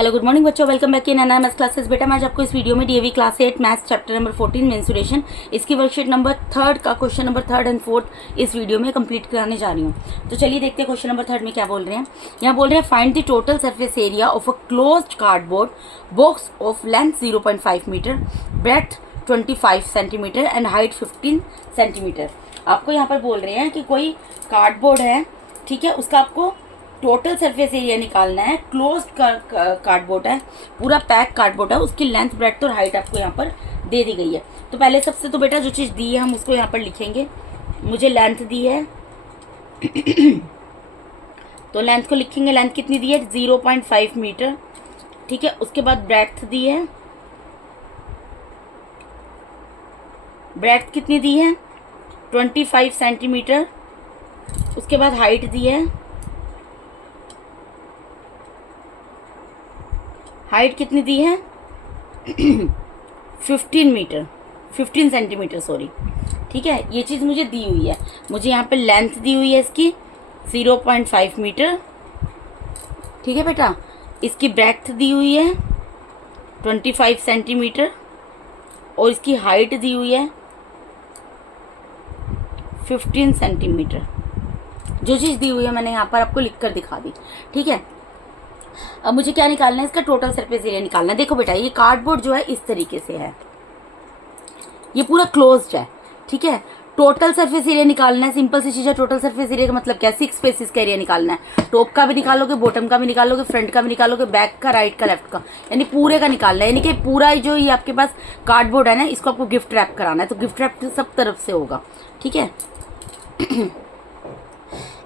Hello good morning बच्चों, welcome back in NMS classes. बेटा मैं आज आपको इस वीडियो में DAV class 8 maths chapter number 14 mensuration इसकी वर्कशीट नंबर 3 का क्वेश्चन नंबर 3 एंड 4 इस वीडियो में कंप्लीट कराने जा रही हूँ। तो चलिए देखते हैं क्वेश्चन नंबर 3 में क्या बोल रहे हैं। यहाँ बोल रहे हैं find the total surface area of a closed cardboard box of length 0.5 metre, breadth 25 centimetre and height 15 centimetre. आपको यहाँ पर बोल रहे हैं कि कोई कार्डबोर्ड है, ठीक है, उसका आपको टोटल सरफेस एरिया निकालना है। क्लोज्ड कार्डबोर्ड है, पूरा पैक कार्डबोर्ड है, उसकी लेंथ ब्रेड्थ और हाइट आपको यहाँ पर दे दी गई है। तो पहले सबसे तो बेटा जो चीज़ दी है हम उसको यहाँ पर लिखेंगे। मुझे लेंथ दी है तो लेंथ को लिखेंगे। लेंथ कितनी दी है? 0.5 मीटर, ठीक है। उसके बाद ब्रेड्थ दी है, ब्रेड्थ कितनी दी है? 25 सेंटीमीटर। उसके बाद हाइट दी है, हाइट कितनी दी है? 15 सेंटीमीटर, सॉरी, ठीक है। ये चीज़ मुझे दी हुई है। मुझे यहाँ पे लेंथ दी हुई है इसकी 0.5 मीटर, ठीक है बेटा। इसकी ब्रेड्थ दी हुई है 25 सेंटीमीटर और इसकी हाइट दी हुई है 15 सेंटीमीटर। जो चीज़ दी हुई है मैंने यहाँ पर आपको लिख कर दिखा दी, ठीक है। अब मुझे क्या निकालना है? इसका टोटल सरफेस एरिया निकालना है। देखो बेटा, ये कार्डबोर्ड जो है इस तरीके से है, ये पूरा क्लोज्ड है, ठीक है। टोटल सरफेस एरिया निकालना है, सिंपल सी चीज़ है। टोटल सरफेस एरिया का मतलब क्या? 6 स्पेसिस का एरिया निकालना है। टॉप का भी निकालोगे, बॉटम का भी निकालोगे, फ्रंट का भी निकालोगे, बैक का, राइट का, लेफ्ट का, यानी पूरे का निकालना है। यानी कि पूरा जो ये आपके पास कार्डबोर्ड है ना, इसको आपको गिफ्ट रैप कराना है। तो गिफ्ट रैप सब तरफ से होगा, ठीक है।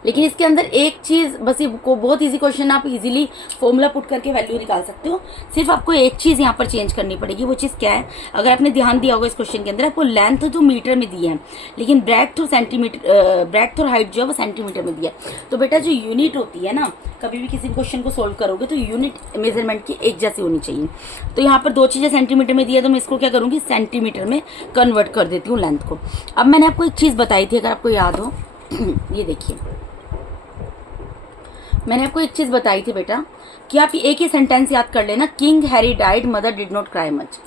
लेकिन इसके अंदर एक चीज़ बस, ये को बहुत इजी क्वेश्चन, आप इजीली फॉर्मूला पुट करके वैल्यू निकाल सकते हो। सिर्फ आपको एक चीज़ यहाँ पर चेंज करनी पड़ेगी। वो चीज़ क्या है? अगर आपने ध्यान दिया होगा इस क्वेश्चन के अंदर, आपको लेंथ जो मीटर में दी है, लेकिन ब्रेड्थ और सेंटीमीटर, ब्रेड्थ और हाइट जो है वो सेंटीमीटर में दिया है। तो बेटा जो यूनिट होती है ना, कभी भी किसी क्वेश्चन को सोल्व करोगे तो यूनिट मेजरमेंट की एक जैसी होनी चाहिए। तो यहाँ पर दो चीज़ें सेंटीमीटर में दिया, तो मैं इसको क्या करूँगी? सेंटीमीटर में कन्वर्ट कर देती हूँ लेंथ को। अब मैंने आपको एक चीज़ बताई थी, अगर आपको याद हो, ये देखिए, मैंने आपको एक चीज़ बताई थी बेटा कि आप एक ही सेंटेंस याद कर लेना। King Harry died, mother did not cry much,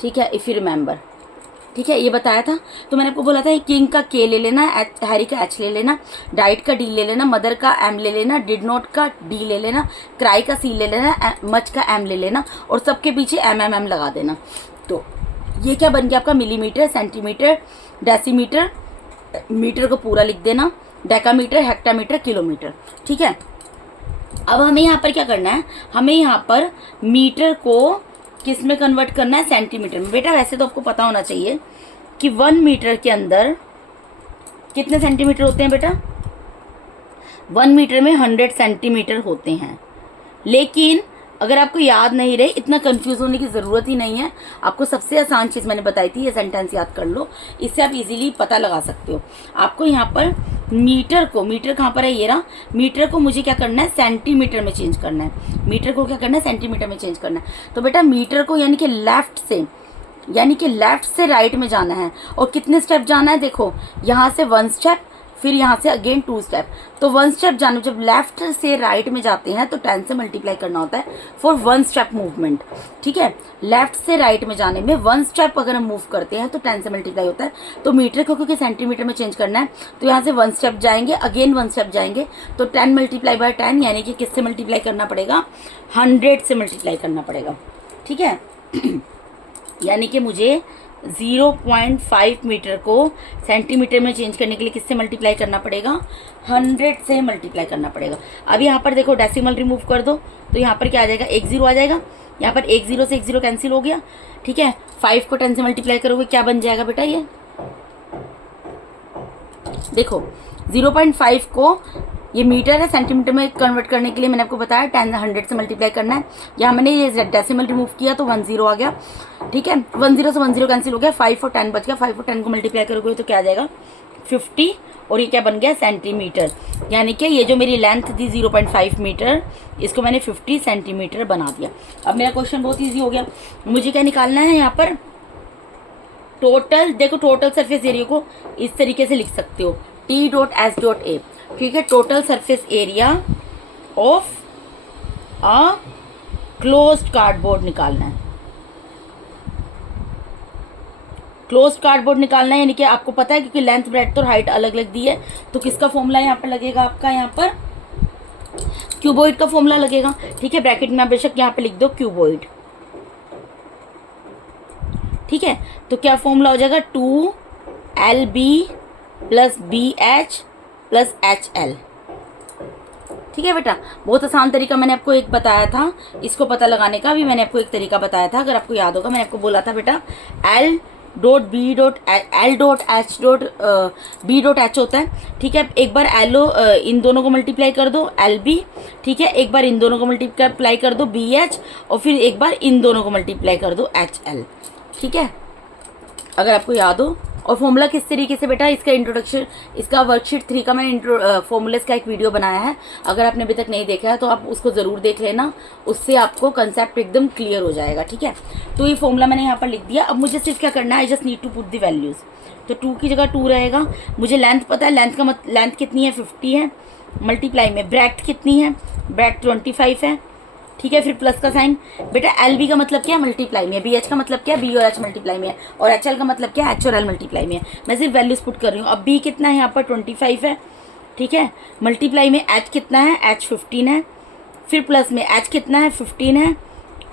ठीक है, इफ़ यू रिमेंबर, ठीक है। ये बताया था। तो मैंने आपको बोला था किंग का के ले लेना, हैरी का एच ले लेना, डाइड का डी ले लेना, मदर का एम ले लेना, डिड नॉट का डी ले लेना, क्राई का सी ले लेना, मच का एम ले लेना और सबके पीछे एम लगा देना। तो ये क्या बन गया आपका? मिलीमीटर, सेंटीमीटर, डेसीमीटर, मीटर को पूरा लिख देना, डेकामीटर, हेक्टामीटर, किलोमीटर, ठीक है। अब हमें यहाँ पर क्या करना है? हमें यहाँ पर मीटर को किस में कन्वर्ट करना है? सेंटीमीटर में। बेटा वैसे तो आपको पता होना चाहिए कि 1 मीटर के अंदर कितने सेंटीमीटर होते हैं बेटा? 1 मीटर में 100 सेंटीमीटर होते हैं। लेकिन अगर आपको याद नहीं रहे, इतना कंफ्यूज होने की ज़रूरत ही नहीं है। आपको सबसे आसान चीज़ मैंने बताई थी, ये सेंटेंस याद कर लो, इससे आप इजीली पता लगा सकते हो। आपको यहाँ पर मीटर को, मीटर कहाँ पर है? ये रहा। मीटर को मुझे क्या करना है? सेंटीमीटर में चेंज करना है। मीटर को क्या करना है? सेंटीमीटर में चेंज करना है। तो बेटा मीटर को यानी कि लेफ्ट से राइट में जाना है। और कितने स्टेप जाना है? देखो, यहाँ से 1 स्टेप, फिर यहाँ से अगेन 2 स्टेप। तो 1 स्टेप जाने, जब लेफ्ट से राइट में जाते हैं तो 10 से मल्टीप्लाई करना होता है फॉर 1 स्टेप मूवमेंट, ठीक है। लेफ्ट से राइट में जाने में 1 स्टेप अगर हम मूव करते हैं तो 10 से मल्टीप्लाई होता है। तो मीटर को क्योंकि सेंटीमीटर में चेंज करना है, तो यहाँ से 1 स्टेप जाएंगे, अगेन 1 स्टेप जाएंगे, तो 10 मल्टीप्लाई बाय 10, यानी कि किससे मल्टीप्लाई करना पड़ेगा? 100 से मल्टीप्लाई करना पड़ेगा, ठीक है। यानी कि मुझे 0.5 मीटर को सेंटीमीटर में चेंज करने के लिए किससे मल्टीप्लाई करना पड़ेगा? 100 से मल्टीप्लाई करना पड़ेगा। अब यहाँ पर देखो, डेसिमल रिमूव कर दो तो यहाँ पर क्या आ जाएगा? 1 0 आ जाएगा। यहाँ पर 1 0 से 1 0 कैंसिल हो गया, ठीक है। 5 को 10 से मल्टीप्लाई करोगे, क्या बन जाएगा बेटा? ये देखो, 0.5 को, ये मीटर है, सेंटीमीटर में कन्वर्ट करने के लिए मैंने आपको बताया 10 100 से मल्टीप्लाई करना है। यहाँ मैंने ये डेसिमल रिमूव किया तो 1 0 आ गया, ठीक है। 1 0 से 1 0 कैंसिल हो गया, 5 और 10 बच गया। 5 और 10 को मल्टीप्लाई करोगे तो क्या आ जाएगा? 50, और ये क्या बन गया? सेंटीमीटर। यानी कि ये जो मेरी लेंथ थी 0.5 मीटर, इसको मैंने 50 सेंटीमीटर बना दिया। अब मेरा क्वेश्चन बहुत ईजी हो गया। मुझे क्या निकालना है यहाँ पर? टोटल, देखो टोटल सरफेस एरिया को इस तरीके से लिख सकते हो, T.S.A, ठीक है। Total surface area of a closed cardboard निकालना है। क्लोज्ड कार्डबोर्ड निकालना है, यानी कि आपको पता है क्योंकि लेंथ ब्रेड्थ और हाइट अलग अलग दी है, तो किसका फॉर्मूला यहाँ पर लगेगा आपका, यहाँ पर क्यूबॉइड का फॉर्मूला लगेगा। ठीक है, ब्रैकेट में आप बेशक यहाँ पे लिख दो क्यूबॉइड। ठीक है, तो क्या फॉर्मूला हो जाएगा 2LB + BH + HL। ठीक है बेटा, बहुत आसान तरीका मैंने आपको एक बताया था इसको पता लगाने का, भी मैंने आपको एक तरीका बताया था, अगर आपको याद होगा मैंने आपको बोला था बेटा L.B.H.B.H होता है। ठीक है, एक बार LO इन दोनों को मल्टीप्लाई कर दो LB। ठीक है, एक बार इन दोनों को मल्टीप्लाई कर दो BH, और फिर एक बार इन दोनों को मल्टीप्लाई कर दो HL। ठीक है, अगर आपको याद हो। और फॉर्मूला किस तरीके से बेटा, इसका इंट्रोडक्शन, इसका वर्कशीट 3 का मैंने फॉर्मूलेस का एक वीडियो बनाया है, अगर आपने अभी तक नहीं देखा है तो आप उसको ज़रूर देख लेना, उससे आपको कंसेप्ट एकदम क्लियर हो जाएगा। ठीक है, तो ये फॉर्मूला मैंने यहाँ पर लिख दिया। अब मुझे सिर्फ क्या करना है, I just need to put the values. तो 2 की जगह 2 रहेगा, मुझे लेंथ पता है, लेंथ कितनी है 50 है, मल्टीप्लाई में ब्रैकेट कितनी है, ब्रैकेट 25 है। ठीक है, फिर प्लस का साइन। बेटा LB का मतलब क्या है, मल्टीप्लाई में है, BH का मतलब क्या है, B और H मल्टीप्लाई में है, और HL का मतलब क्या है, H और L मल्टीप्लाई में है। मैं सिर्फ वैल्यूज पुट कर रही हूँ। अब B कितना है यहाँ पर 25 है। ठीक है, मल्टीप्लाई में H कितना है, H 15 है, फिर प्लस में H कितना है 15 है,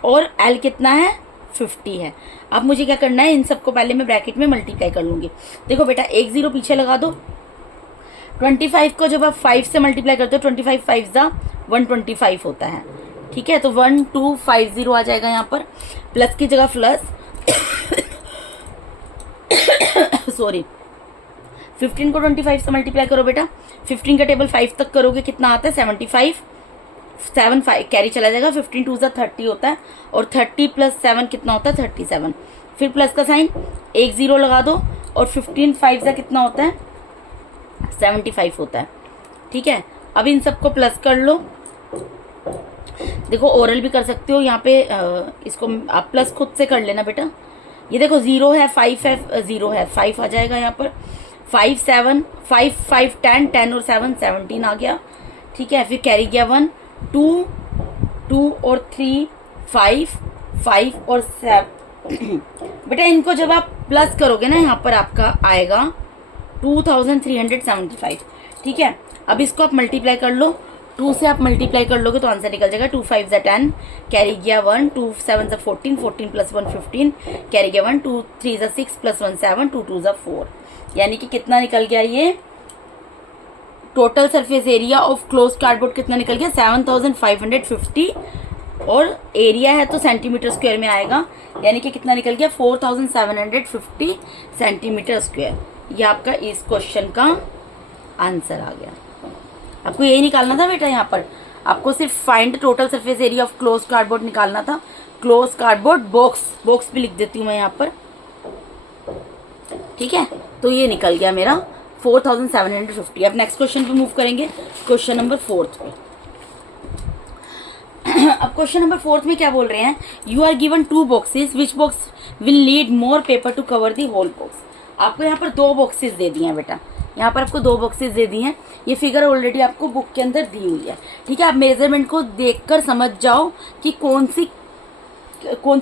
और L कितना है 50 है। अब मुझे क्या करना है, इन सबको पहले मैं ब्रैकेट में मल्टीप्लाई कर लूँगी। देखो बेटा, एक 0 पीछे लगा दो। 25 को जब आप 5 से मल्टीप्लाई करते हो, 25 5 ज़ा 125 होता है। ठीक है, तो 1250 आ जाएगा यहाँ पर, प्लस की जगह प्लस सॉरी 15 को 25 से मल्टीप्लाई करो बेटा, 15 का टेबल 5 तक करोगे कितना आता है 75, 7 5 कैरी चला जाएगा, 15 2 30 होता है, और 30 + 7 कितना होता है 37। फिर प्लस का साइन, एक 0 लगा दो, और 15 5 ज़ा कितना होता है 75 होता है। ठीक है, अब इन सबको प्लस कर लो। देखो ओरल भी कर सकते हो यहाँ पे, इसको आप प्लस खुद से कर लेना बेटा। ये देखो 0 है 5 है 0 है 5 आ जाएगा यहाँ पर, 5 7 5 5 10 10 और 7 17 आ गया। ठीक है, फिर कैरी गया 1 2 2 और 3 5 5 और 7 बेटा इनको जब आप प्लस करोगे ना यहाँ पर आपका आएगा 2375। ठीक है, अब इसको आप मल्टीप्लाई कर लो, 2 से आप मल्टीप्लाई कर लोगे तो आंसर निकल जाएगा। 2 5 ज़ा 10, कैरी गया 1, 2 7 ज़ा 14, 14 + 1 15, कैरी गया 1, 2 3 ज़ा 6 + 1 7, 2 2 ज़ा 4, यानी कि कितना निकल गया, ये total surface area of close cardboard कितना निकल गया 7550, और एरिया है तो सेंटीमीटर स्क्वायर में आएगा, यानी कि कितना निकल गया 4750 सेंटीमीटर स्क्वायर। ये आपका इस क्वेश्चन का आंसर आ गया। आपको यही निकालना था बेटा, यहाँ पर आपको सिर्फ find total surface area of close cardboard निकालना था। क्लोज कार्डबोर्ड बॉक्स भी लिख देती हूँ मैं यहाँ पर। ठीक है, तो ये निकल गया मेरा 4750। अब नेक्स्ट क्वेश्चन पे मूव करेंगे, क्वेश्चन नंबर 4 पे। अब क्वेश्चन नंबर 4 में क्या बोल रहे हैं, you are given 2 boxes, which box will need more paper to cover the whole box. आपको यहाँ पर 2 बॉक्सेस दे दिए हैं बेटा, यहाँ पर आपको 2 बॉक्सेस दे दिए हैं। ये फिगर ऑलरेडी आपको बुक के अंदर दी हुई है। ठीक है, आप मेजरमेंट को देखकर समझ जाओ कि कौन सी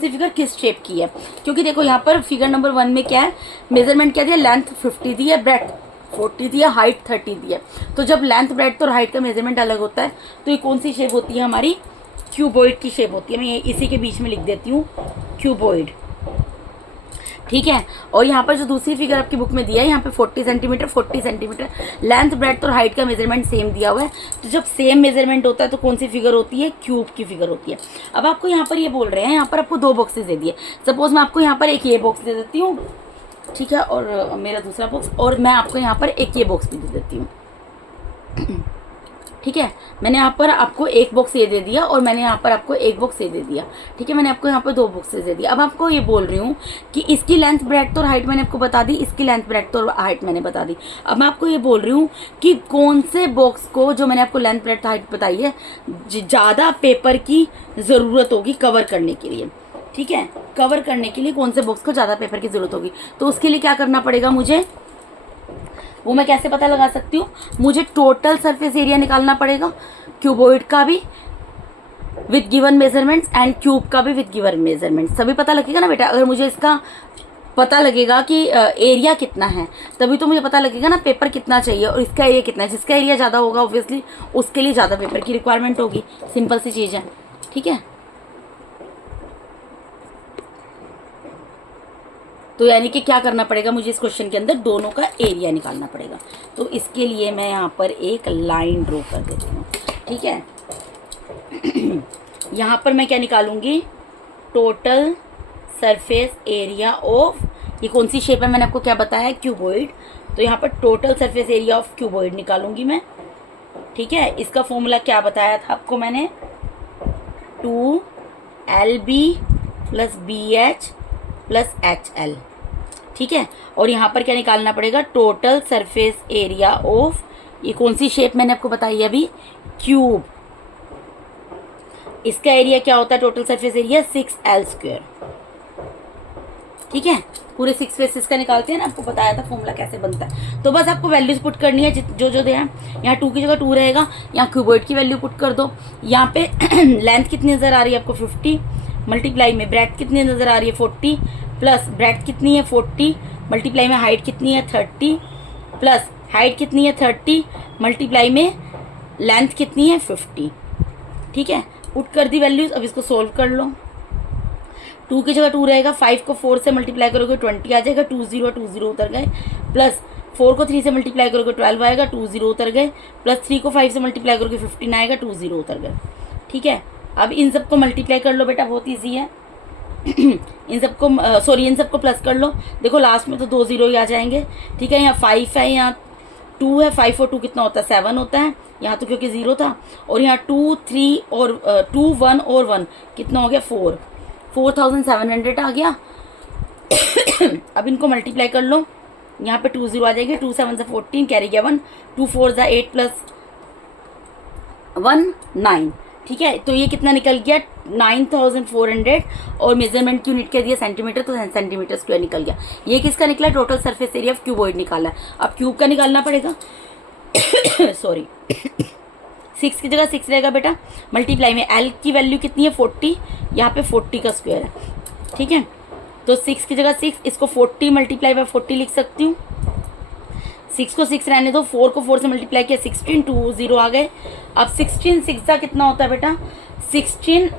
फिगर किस शेप की है, क्योंकि देखो यहाँ पर फिगर नंबर 1 में क्या है, मेजरमेंट क्या दिया, लेंथ 50 दी है, ब्रेड्थ 40 दी है, हाइट 30 दी है। तो जब लेंथ ब्रेड्थ और हाइट का मेजरमेंट अलग होता है तो ये कौन सी शेप होती है, हमारी क्यूबॉइड की शेप होती है। मैं इसी के बीच में लिख देती हूँ क्यूबॉइड। ठीक है, और यहाँ पर जो दूसरी फिगर आपकी बुक में दिया है, यहाँ पे 40 सेंटीमीटर लेंथ ब्रेड्थ और हाइट का मेजरमेंट सेम दिया हुआ है। तो जब सेम मेजरमेंट होता है तो कौन सी फिगर होती है, क्यूब की फिगर होती है। अब आपको यहाँ पर ये बोल रहे हैं, यहाँ पर आपको 2 बॉक्सेस दे दिए। सपोज मैं आपको यहाँ पर एक ये बॉक्स दे देती हूँ, ठीक है, और मेरा दूसरा बॉक्स, और मैं आपको यहाँ पर एक ये बॉक्स भी दे देती हूँ। ठीक है, मैंने यहाँ पर आपको एक बॉक्स ये दे दिया, और मैंने यहाँ पर आपको एक बॉक्स ये दे दिया। ठीक है, मैंने आपको यहाँ पर 2 बॉक्सेस दे दिया। अब आपको ये बोल रही हूँ कि इसकी लेंथ ब्रेड्थ और हाइट मैंने आपको बता दी, इसकी लेंथ ब्रेड्थ और हाइट मैंने बता दी। अब मैं आपको ये बोल रही हूँ कि कौन से बॉक्स को, जो मैंने आपको लेंथ ब्रेड्थ हाइट बताई है, ज़्यादा पेपर की ज़रूरत होगी कवर करने के लिए। ठीक है, कवर करने के लिए कौन से बॉक्स को ज़्यादा पेपर की ज़रूरत होगी, तो उसके लिए क्या करना पड़ेगा मुझे, वो मैं कैसे पता लगा सकती हूँ, मुझे टोटल सरफेस एरिया निकालना पड़ेगा क्यूबॉइड का भी, with given measurements and cube का भी विथ गिवन मेजरमेंट्स, सभी पता लगेगा ना बेटा। अगर मुझे इसका पता लगेगा कि एरिया कितना है, तभी तो मुझे पता लगेगा ना पेपर कितना चाहिए और इसका एरिया कितना है। जिसका एरिया ज़्यादा होगा ऑब्वियसली उसके लिए ज़्यादा पेपर की रिक्वायरमेंट होगी, सिंपल सी चीज़ है, ठीक है। तो यानी कि क्या करना पड़ेगा मुझे इस क्वेश्चन के अंदर, दोनों का एरिया निकालना पड़ेगा। तो इसके लिए मैं यहाँ पर एक लाइन ड्रॉ कर देती हूँ, ठीक है। यहाँ पर मैं क्या निकालूंगी, टोटल सरफेस एरिया ऑफ, ये कौन सी शेप है मैंने आपको क्या बताया है, क्यूबॉइड। तो यहाँ पर total surface area of cuboid निकालूंगी मैं, ठीक है। इसका फॉर्मूला क्या बताया था आपको मैंने, 2LB + BH + HL, ठीक है। और यहाँ पर क्या निकालना पड़ेगा, टोटल सरफेस एरिया ऑफ, ये कौन सी शेप मैंने आपको बताई है अभी, क्यूब। इसका एरिया क्या होता है, टोटल सरफेस एरिया 6L², ठीक है। पूरे 6 फेसेस का निकालते हैं ना, आपको बताया था फॉर्मूला कैसे बनता है। तो बस आपको वैल्यूज पुट करनी है जो जो दे हैं। यहाँ 2 की जगह 2 रहेगा, यहाँ क्यूबॉइड की वैल्यू पुट कर दो। यहाँ पे लेंथ कितनी नजर आ रही है आपको 50, मल्टीप्लाई में ब्रेड्थ कितनी नजर आ रही है 40, प्लस ब्रेड्थ कितनी है 40, मल्टीप्लाई में हाइट कितनी है 30, प्लस हाइट कितनी है 30, मल्टीप्लाई में लेंथ कितनी है 50, ठीक है। पुट कर दी वैल्यूज, अब इसको सोल्व कर लो। 2 की जगह 2 रहेगा, 5 को 4 से मल्टीप्लाई करोगे 20 आ जाएगा, 2 0 उतर गए, प्लस 4 को 3 से मल्टीप्लाई करोगे 12 आएगा, 2 0 उतर गए, प्लस 3 को 5 से मल्टीप्लाई करोगे 15 आएगा, 2 0 उतर गए, ठीक है। अब इन सबको मल्टीप्लाई कर लो बेटा, बहुत ईजी है। इन सबको सॉरी इन सबको प्लस कर लो, देखो लास्ट में तो 2 0 ही आ जाएंगे, ठीक है। यहाँ 5 है, यहाँ 2 है, 5 और 2 कितना होता है 7 होता है, यहाँ तो क्योंकि 0 था, और यहाँ 2 3 और 2 1 और 1 कितना हो गया 4, 4700 आ गया। अब इनको मल्टीप्लाई कर लो, यहाँ पे 2 0 आ जाएगी, 2 7 से 14, कैरी गया 1, 2 4 जा 8 + 1 9, ठीक है। तो ये कितना निकल गया 9400, और मेजरमेंट की यूनिट क्या दिया सेंटीमीटर, तो सेंटीमीटर स्क्वायर निकल गया। ये किसका निकला, total surface area of cuboid निकाला है। अब क्यूब का निकालना पड़ेगा। सॉरी 6 की जगह 6 रहेगा बेटा, मल्टीप्लाई में L की वैल्यू कितनी है 40, यहाँ पे 40 का स्क्वायर है, ठीक है। तो 6 की जगह 6, इसको 40 मल्टीप्लाई बाय 40 लिख सकती हूँ। 6 को 6 रहने दो, 4 को 4 से मल्टीप्लाई किया 16, 2 0 आ गए। अब 16 6 का कितना होता है बेटा, 16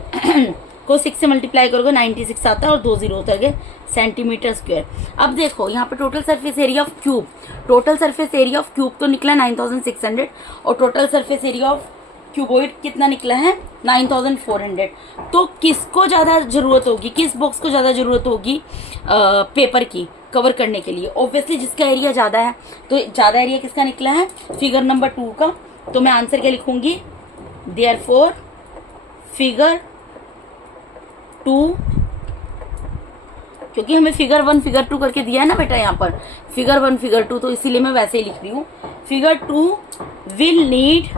को 6 से मल्टीप्लाई करोगे 96 आता है, और 2 0 उतर गए, सेंटीमीटर स्क्वायर। अब देखो यहाँ पे total surface area of cube, total surface area of cube तो निकला 9600, और total surface area of cuboid कितना निकला है 9400। तो किसको ज़्यादा ज़रूरत होगी, किस बॉक्स को ज़्यादा ज़रूरत होगी पेपर की कवर करने के लिए, ऑब्वियसली जिसका एरिया ज़्यादा है। तो ज़्यादा एरिया किसका निकला है, फिगर नंबर 2 का। तो मैं आंसर क्या लिखूंगी, देयरफॉर फिगर 2, क्योंकि हमें फिगर 1 फिगर 2 करके दिया है ना बेटा यहाँ पर, फिगर 1 फिगर 2, तो इसीलिए मैं वैसे ही लिख रही हूँ। Figure 2 will need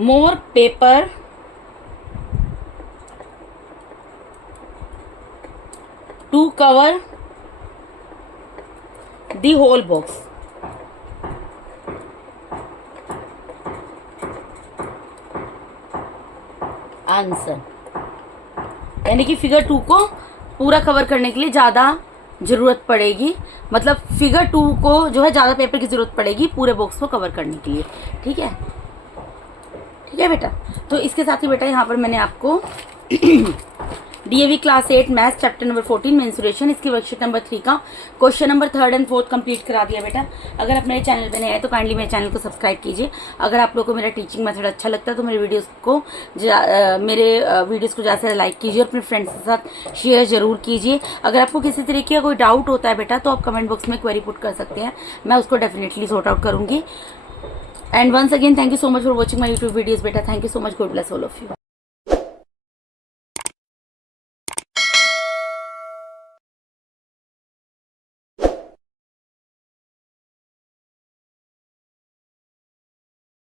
more paper to cover the whole box. Answer यानी कि फिगर 2 को पूरा कवर करने के लिए ज़्यादा ज़रूरत पड़ेगी, मतलब फिगर 2 को जो है ज़्यादा पेपर की ज़रूरत पड़ेगी पूरे बॉक्स को कवर करने के लिए, ठीक है। ठीक है बेटा, तो इसके साथ ही बेटा यहाँ पर मैंने आपको DAV class 8 maths chapter number 14 mensuration, इसकी वर्कशीट नंबर 3 का क्वेश्चन नंबर 3rd और 4th कंप्लीट करा दिया बेटा। अगर आप मेरे चैनल पे नए हैं तो काइंडली मेरे चैनल को सब्सक्राइब कीजिए। अगर आप लोगों को मेरा टीचिंग मेथड अच्छा लगता है तो मेरे वीडियोस को ज़्यादा से लाइक कीजिए और अपने फ्रेंड्स के साथ शेयर जरूर कीजिए। अगर आपको किसी तरीके का कोई डाउट होता है बेटा तो आप कमेंट बॉक्स में क्वेरी पुट कर सकते हैं, मैं उसको डेफिनेटली सॉर्ट आउट करूँगी। And once again, thank you so much for watching my YouTube videos, beta. Thank you so much. God bless all of you.